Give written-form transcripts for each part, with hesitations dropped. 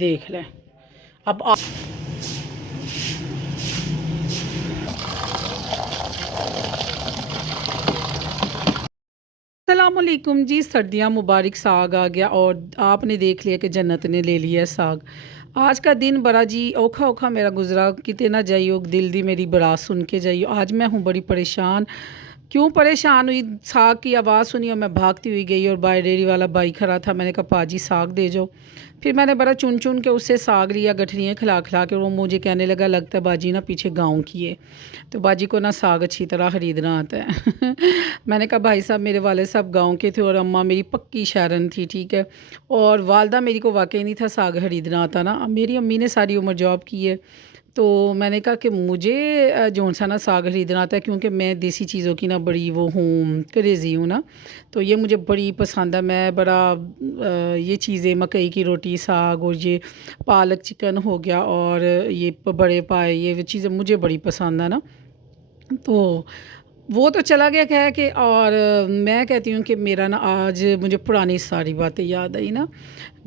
دیکھ لیں اب السلام علیکم جی، سردیاں مبارک، ساگ آ گیا اور آپ نے دیکھ لیا کہ جنت نے لے لیا ہے ساگ۔ آج کا دن بڑا جی اوکھا اوکھا میرا گزرا، کتے نہ جائیو دل دی میری بڑا سن کے جائیو۔ آج میں ہوں بڑی پریشان۔ کیوں پریشان ہوئی؟ ساگ کی آواز سنی اور میں بھاگتی ہوئی گئی اور ڈیری والا بائی کھڑا تھا۔ میں نے کہا پاجی ساگ دے جو۔ پھر میں نے بڑا چن چن کے اس سے ساگ لیا، گٹھریاں کھلا کھلا کے، وہ مجھے کہنے لگتا ہے باجی نا پیچھے گاؤں کی ہے، تو باجی کو نا ساگ اچھی طرح خریدنا آتا ہے۔ میں نے کہا بھائی صاحب میرے والد صاحب گاؤں کے تھے اور اماں میری پکی شہرن تھی، ٹھیک ہے، اور والدہ میری کو واقعی نہیں تھا ساگ خریدنا آتا نا۔ میری امی نے ساری عمر جاب کی ہے، تو میں نے کہا کہ مجھے جون سا نا ساگ خریدنا آتا ہے، کیونکہ میں دیسی چیزوں کی نا بڑی وہ ہوں، کریزی ہوں نا، تو یہ مجھے بڑی پسند ہے۔ میں بڑا یہ چیزیں مکئی کی روٹی، ساگ اور یہ پالک چکن ہو گیا اور یہ بڑے پائے، یہ چیزیں مجھے بڑی پسند ہے نا۔ تو وہ تو چلا گیا کہہ کے، اور میں کہتی ہوں کہ میرا نا آج مجھے پرانی ساری باتیں یاد آئی نا۔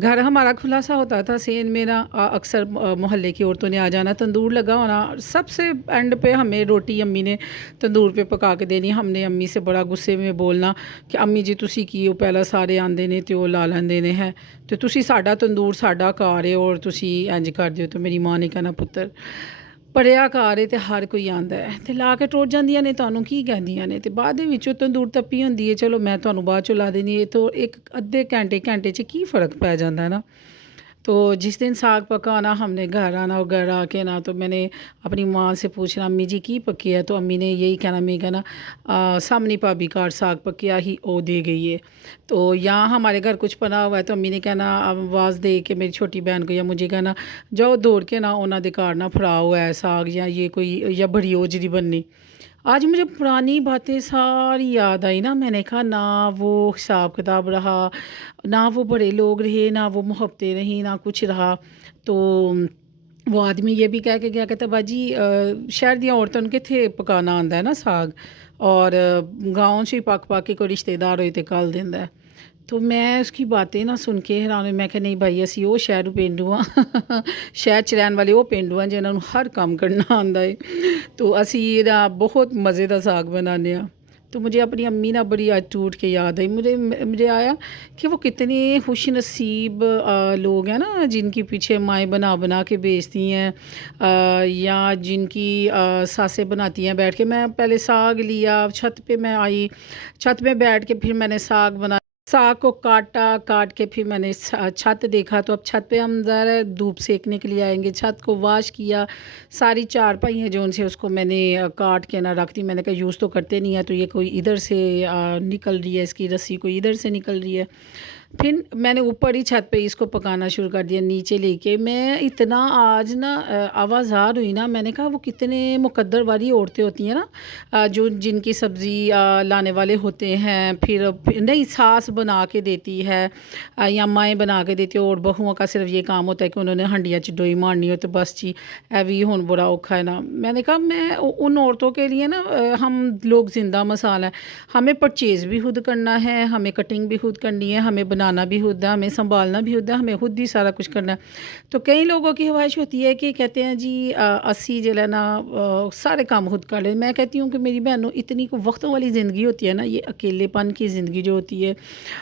گھر ہمارا کھلا سا ہوتا تھا سین میں نا، اکثر محلے کی عورتوں نے آ جانا، تندور لگا ہونا، سب سے اینڈ پہ ہمیں روٹی امی نے تندور پہ پکا کے دینی۔ ہم نے امی سے بڑا غصے میں بولنا کہ امی جی تسی کی پہلا سارے آندے نے تے وہ لا لیندے نے ہے، تو تسی ساڈا تندور ساڈا گھر ہے اور تسی انج کر دیو۔ تو میری ماں نے کہنا پتر پڑھیا گھر ہے تے ہر کوئی آندا ہے تے لا کے ٹوٹ جاندیاں نے، تانوں کی کہندیاں نے، تے بعد وچوں تندور تپی ہوندی ہے، چلو میں تانوں بعد چوں لا دینی ہے، تو ایک ادھے گھنٹے چ کی فرق پی جاندہ ہے نا۔ تو جس دن ساگ پکانا ہم نے گھر آنا، اور گھر آ کے نا تو میں نے اپنی ماں سے پوچھنا امی جی کی پکی ہے، تو امی نے یہی کہنا، میں کہنا سامنی بھابی گھر ساگ پکیا ہی او دے گئی ہے۔ تو یا ہمارے گھر کچھ بنا ہوا ہے تو امی نے کہنا آواز دے کے میری چھوٹی بہن کو یا مجھے کہنا جاؤ دوڑ کے نا انہاں دے گھر نہ پھڑاؤ ہے ساگ، یا یہ کوئی یا بڑی اوجری بننی۔ آج مجھے پرانی باتیں ساری یاد آئی نا۔ میں نے کہا نہ وہ حساب کتاب رہا، نہ وہ بڑے لوگ رہے، نہ وہ محبتیں رہیں، نہ کچھ رہا۔ تو وہ آدمی یہ بھی کہہ کے گیا، کہتا باجی شہر دیاں عورتوں کے تھے پکانا آندا ہے نا ساگ، اور گاؤں سے پک پک کے کوئی رشتہ دار ہوئے تے کل دیندا ہے۔ تو میں اس کی باتیں نہ سن کے حیران ہوئی۔ میں کہ نہیں بھائی اسی وہ شہر پینڈو ہاں، شہر چ رہن والے وہ پینڈو ہیں جنہوں ہر کام کرنا آندا ہے، تو اسی یہ بہت مزے دا ساگ بنانے ہاں۔ تو مجھے اپنی امی نہ بڑی آج ٹوٹ کے یاد آئی، مجھے آیا کہ وہ کتنے خوش نصیب لوگ ہیں نا، جن کی پیچھے مائیں بنا بنا کے بیچتی ہیں، یا جن کی ساسیں بناتی ہیں بیٹھ کے۔ میں پہلے ساگ لیا، چھت پہ میں آئی، چھت پہ بیٹھ کے پھر میں نے ساگ بنا، ساگ کو کاٹ کے پھر میں نے چھت دیکھا، تو اب چھت پہ ہم ذرا دھوپ سیکنے کے لیے آئیں گے، چھت کو واش کیا، ساری چارپائیاں جو ان سے اس کو میں نے کاٹ کے نہ رکھ دی۔ میں نے کہا یوز تو کرتے نہیں ہیں، تو یہ کوئی ادھر سے نکل رہی ہے، اس کی رسی کوئی ادھر سے نکل رہی ہے۔ پھر میں نے اوپر ہی چھت پہ اس کو پکانا شروع کر دیا، نیچے لے کے میں اتنا آج نا آوازار ہوئی نا۔ میں نے کہا وہ کتنے مقدر والی عورتیں ہوتی ہیں نا، جو جن کی سبزی لانے والے ہوتے ہیں، پھر نہیں ساس بنا کے دیتی ہے یا مائیں بنا کے دیتی ہے، اور بہوؤں کا صرف یہ کام ہوتا ہے کہ انہوں نے ہنڈیاں چ ڈوئی مارنی ہو، تو بس جی اے بھی ہون بڑا اوکھا ہے نا۔ میں نے کہا میں ان عورتوں کے لیے نا ہم لوگ زندہ مثال ہیں، ہمیں پرچیز بھی خود کرنا ہے، ہمیں کٹنگ بھی خود کرنی ہے، ہمیں بنانا بھی خود ہے، ہمیں سنبھالنا بھی خود ہے، ہمیں خود ہی سارا کچھ کرنا ہے۔ تو کئی لوگوں کی خواہش ہوتی ہے کہ کہتے ہیں جی اسی جو ہے نا سارے کام خود کر لیں۔ میں کہتی ہوں کہ میری بہنوں اتنی وقتوں والی زندگی ہوتی ہے نا، یہ اکیلے پن کی زندگی جو ہوتی ہے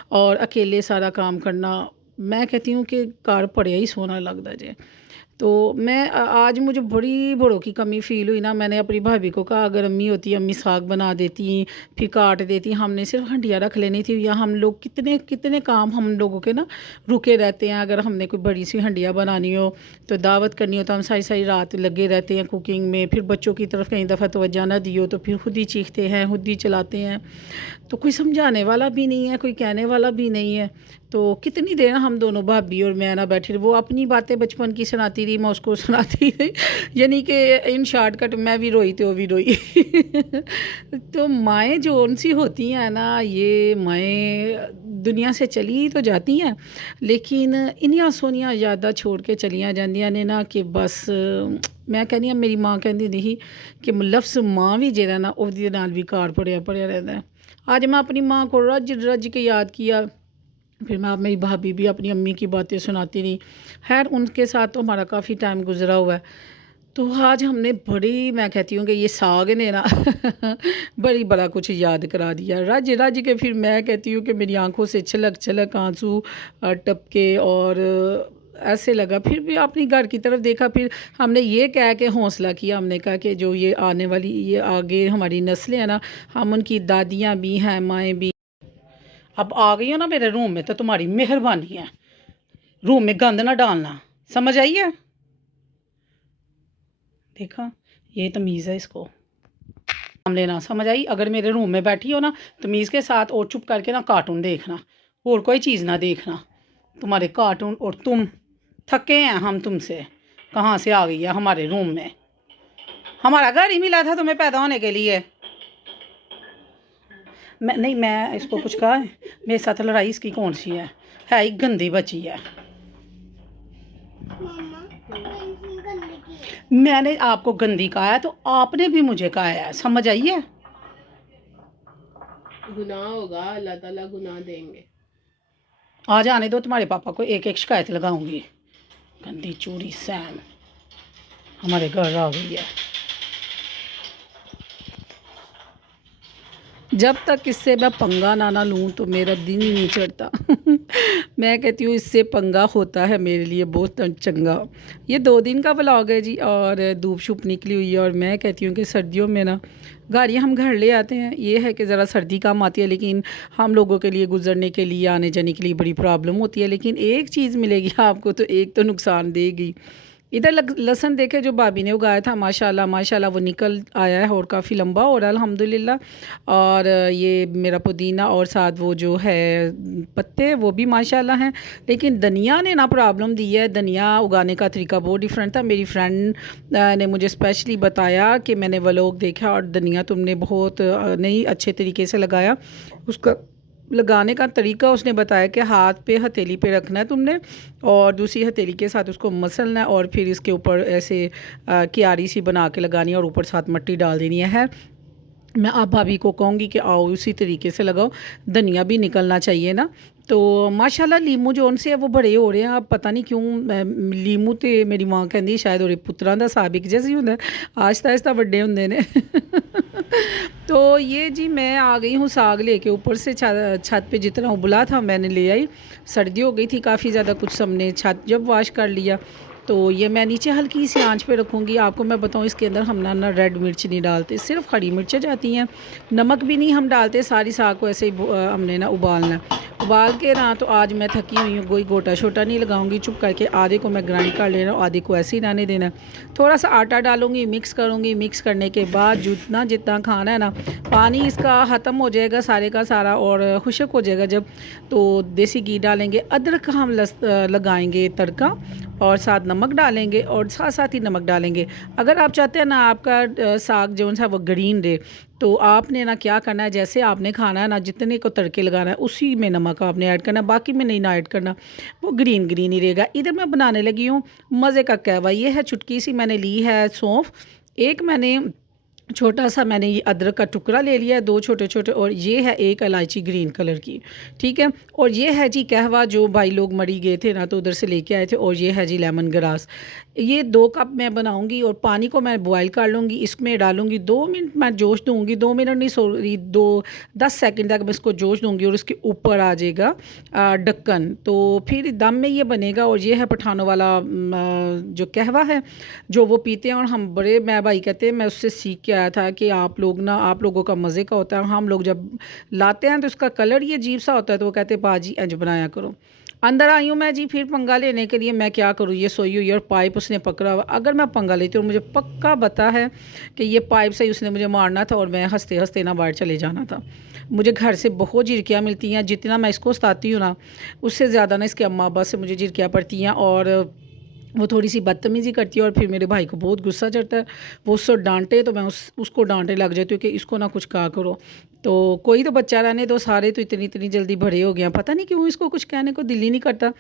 اور اکیلے سارا کام کرنا، میں کہتی ہوں کہ گھر پڑیا ہی سونا لگتا جائے۔ تو میں آج مجھے بڑی بڑوں کی کمی فیل ہوئی نا۔ میں نے اپنی بھابھی کو کہا اگر امی ہوتی امی ساگ بنا دیتی، پھر کاٹ دیتی، ہم نے صرف ہنڈیاں رکھ لینی تھی، یا ہم لوگ کتنے کام ہم لوگوں کے نا رکے رہتے ہیں۔ اگر ہم نے کوئی بڑی سی ہنڈیاں بنانی ہو تو دعوت کرنی ہو تو ہم ساری رات لگے رہتے ہیں کوکنگ میں، پھر بچوں کی طرف کئی دفعہ توجہ نہ دیو تو پھر خود ہی چیختے ہیں، خود ہی چلاتے ہیں، تو کوئی سمجھانے والا بھی نہیں ہے، کوئی کہنے والا بھی نہیں ہے۔ تو کتنی دیر ہم دونوں بھابھی اور میں نہ بیٹھے رہے، وہ اپنی باتیں بچپن کی سناتی رہی، میں اس کو سناتی رہی، یعنی کہ ان شارٹ کٹ میں بھی روئی تو وہ بھی روئی۔ تو مائیں جو ان سی ہوتی ہیں نا، یہ مائیں دنیا سے چلی تو جاتی ہیں، لیکن انیاں سونیاں یاداں چھوڑ کے چلیاں جاندیاں نے نا، کہ بس میں کہنی ہوں میری ماں کہندی نہیں کہ لفظ ماں بھی جیڑا نا او دی نال بھی کار پڑیا رہتا ہے۔ آج میں اپنی ماں کو رج کے یاد کیا، फिर मैं मेरी भाभी भी अपनी अम्मी की बातें सुनाती रही। खैर उनके साथ तो हमारा काफ़ी टाइम गुज़रा हुआ है। तो आज हमने बड़ी, मैं कहती हूँ कि ये साग ने ना बड़ी बड़ा कुछ याद करा दिया। रज रज के फिर मैं कहती हूँ कि मेरी आँखों से छलक छलक आँसू टपके, और ऐसे लगा। फिर भी अपनी घर की तरफ देखा, फिर हमने ये कह के हौसला किया, हमने कहा कि जो ये आने वाली, ये आगे हमारी नस्लें हैं ना, हम उनकी दादियाँ भी हैं, माएँ भी। अब आ गई हो ना मेरे रूम में तो तुम्हारी मेहरबानी है, रूम में गंद ना डालना, समझ आई है? देखा, ये तमीज़ है इसको नाम लेना, समझ आई? अगर मेरे रूम में बैठी हो ना, तमीज़ के साथ, और चुप करके ना कार्टून देखना, और कोई चीज़ ना देखना। तुम्हारे कार्टून, और तुम थके हैं हम तुमसे। कहाँ से आ गई है हमारे रूम में? हमारा घर ही मिला था तुम्हें पैदा होने के लिए। मैं नहीं, मैं इसको कुछ कहा है? मेरे साथ लड़ाई इसकी कौन सी है ही गंदी बची है। मैंने आपको गंदी कहा है तो आपने भी मुझे कहा है, समझ आई है? गुनाह होगा, अल्लाह ताला गुनाह देंगे। आ जाने दो, तुम्हारे पापा को एक एक शिकायत लगाऊंगी। गंदी चूड़ी सैन हमारे घर आ गई है। जब तक इससे मैं पंगा ना लूँ तो मेरा दिन ही नहीं चढ़ता। मैं कहती हूँ इससे पंगा होता है मेरे लिए बहुत चंगा। ये 2 दिन का व्लॉग है जी, और धूप शूप निकली हुई है, और मैं कहती हूँ कि सर्दियों में ना गाड़ियाँ हम घर ले आते हैं। ये है कि ज़रा सर्दी कम आती है, लेकिन हम लोगों के लिए गुजरने के लिए, आने जाने के लिए बड़ी प्रॉब्लम होती है। लेकिन एक चीज़ मिलेगी आपको, तो एक तो नुकसान देगी। इधर लहसुन देखे जो भाभी ने उगाया था, माशाल्लाह माशाल्लाह वो निकल आया है और काफ़ी लंबा हो रहा है अल्हम्दुलिल्लाह। और ये मेरा पुदीना और साथ वो जो है पत्ते, वो भी माशाल्लाह हैं। लेकिन धनिया ने ना प्रॉब्लम दी है। धनिया उगाने का तरीका बहुत डिफरेंट था। मेरी फ्रेंड ने मुझे स्पेशली बताया कि मैंने व्लॉग देखा और धनिया तुमने बहुत नहीं अच्छे तरीके से लगाया। उसका लगाने का तरीका उसने बताया कि हाथ पे हथेली पे रखना है तुमने, और दूसरी हथेली के साथ उसको मसलना है, और फिर इसके ऊपर ऐसे क्यारी सी बना के लगानी है, और ऊपर साथ मिट्टी डाल देनी है। मैं आप भाभी को कहूँगी कि आओ उसी तरीके से लगाओ, धनिया भी निकलना चाहिए ना। तो माशाल्लाह लीमू जोन से है वो बड़े हो रहे हैं। अब पता नहीं क्यों लीमू तो मेरी माँ कहती शायद और पुत्रां दा साबिक जैसे ही होंगे, आहिस्ता आहिस्ता बड़े होंगे ने। तो ये जी मैं आ गई हूँ साग लेके ऊपर से, छत पे जितना उबला था मैंने ले आई। सर्दी हो गई थी काफ़ी ज़्यादा, कुछ हमने छत जब वॉश कर लिया, तो ये मैं नीचे हल्की सी आंच पे रखूँगी। आपको मैं बताऊँ इसके अंदर हम ना रेड मिर्च नहीं डालते, सिर्फ खड़ी मिर्चें जाती हैं, नमक भी नहीं हम डालते। सारी साग को ऐसे ही हमने ना उबालना, उबाल के ना। तो आज मैं थकी हुई हूँ, कोई गोटा छोटा नहीं लगाऊंगी, चुप करके आधे को मैं ग्राइंड कर ले रहा हूँ, आधे को ऐसे ही रहने देना। थोड़ा सा आटा डालूंगी, मिक्स करूँगी। मिक्स करने के बाद जितना जितना खाना है ना, पानी इसका ख़त्म हो जाएगा सारे का सारा और खुशक हो जाएगा जब, तो देसी घी डालेंगे, अदरक हम लगाएंगे तड़का, और साथ नमक डालेंगे, और साथ साथ ही नमक डालेंगे। अगर आप चाहते हैं ना आपका साग जो सा वो ग्रीन रहे, तो आपने ना क्या करना है, जैसे आपने खाना है ना, जितने को तड़के लगाना है उसी में नमक आपने ऐड करना है, बाकी में नहीं ना ऐड करना, वो ग्रीन ग्रीन ही रहेगा। इधर मैं बनाने लगी हूँ मज़े का कहवा। ये है चुटकी सी मैंने ली है सौंफ, एक मैंने छोटा सा मैंने ये अदरक का टुकड़ा ले लिया है, 2 छोटे छोटे, और ये है एक इलायची ग्रीन कलर की, ठीक है। और ये है जी कहवा, जो भाई लोग मरी गए थे ना तो उधर से लेके आए थे। और ये है जी लेमन ग्रास। ये 2 कप मैं बनाऊंगी, और पानी को मैं बॉयल कर लूँगी, इसमें डालूँगी, 2 मिनट मैं जोश दूँगी, 2 मिनट नहीं सॉरी 10 सेकंड तक मैं इसको जोश दूँगी, और इसके ऊपर आ जाएगा ढक्कन, तो फिर दम में ये बनेगा। और ये है पठानों वाला जो कहवा है, जो वो पीते हैं, और हम बड़े, मैं भाई कहते हैं मैं उससे सीख के आया था कि आप लोग ना, आप लोगों का मज़े का होता है, हम लोग जब लाते हैं तो उसका कलर ये अजीब सा होता है, तो वो कहते बाजी इंज बनाया करो। अंदर आई हूँ मैं जी फिर पंगा लेने के लिए। मैं क्या करूँ, ये सोई हुई और पाइप उसने पकड़ा हुआ। अगर मैं पंगा लेती हूँ और मुझे पक्का पता है कि ये पाइप से ही उसने मुझे मारना था, और मैं हंसते हंसते ना बाहर चले जाना था। मुझे घर से बहुत झिड़कियाँ मिलती हैं, जितना मैं इसको सताती हूँ ना, उससे ज़्यादा ना इसके अम्मा अब्बा से मुझे झिड़कियाँ पड़ती हैं, और वो थोड़ी सी बदतमीज़ी करती है, और फिर मेरे भाई को बहुत गुस्सा चढ़ता है, वो उससे डांटे तो मैं उसको डांटे लग जाती हूँ कि इसको ना कुछ कहा करो। तो कोई तो बच्चा रहने दो, सारे तो इतनी इतनी जल्दी बड़े हो गए हैं, पता नहीं क्यों इसको कुछ कहने को दिल ही नहीं करता।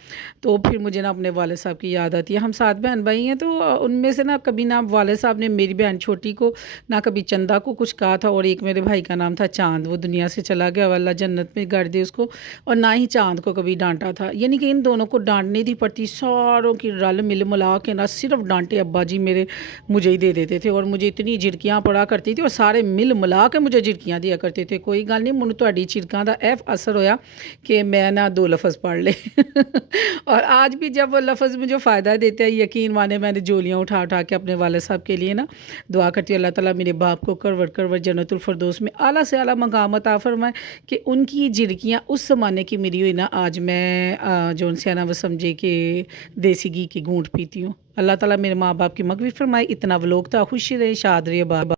तो फिर मुझे ना अपने वाले साहब की याद आती है। हम 7 बहन भाई हैं, तो उनमें से ना कभी ना वाले साहब ने मेरी बहन छोटी को ना कभी चंदा को कुछ कहा था, और एक मेरे भाई का नाम था चाँद, वो दुनिया से चला गया, अल्लाह जन्नत में गाड़ दे उसको। और ना ही चाँद को कभी डाँटा था। यानी कि इन दोनों को डाँटनी थी पड़ती, सारों की रल मिल मिला के ना सिर्फ़ डाँटे अब्बा जी मेरे मुझे ही दे देते थे, और मुझे इतनी झिड़कियाँ पड़ा करती थी, और सारे मिल मिला के मुझे झिड़कियाँ दिया करते थे। कोई गल नहीं, मैनूं तुहाडी झिड़कां दा एह असर होया कि मैं ना 2 लफ़्ज़ पढ़ ले। और आज भी जब वो लफ़्ज़ मुझे फ़ायदा देते हैं, यकीन माने मैंने झोलियाँ उठा उठा के अपने वाले साहब के लिए ना दुआ करती हूँ, अल्लाह ताला मेरे बाप को करवट करवट जन्नतुल फ़िरदौस में आला से आला मकाम अता फ़रमाए, कि उनकी झिड़कियाँ उस ज़माने की मिली हुई ना, आज मैं जौन से है ना वो समझे कि देसी घी की घूँट पीती हूँ। अल्लाह ताला मेरे माँ बाप की मग़फ़िरत फ़रमाए। इतना व्लॉग था, खुश रहे, शाद रहे,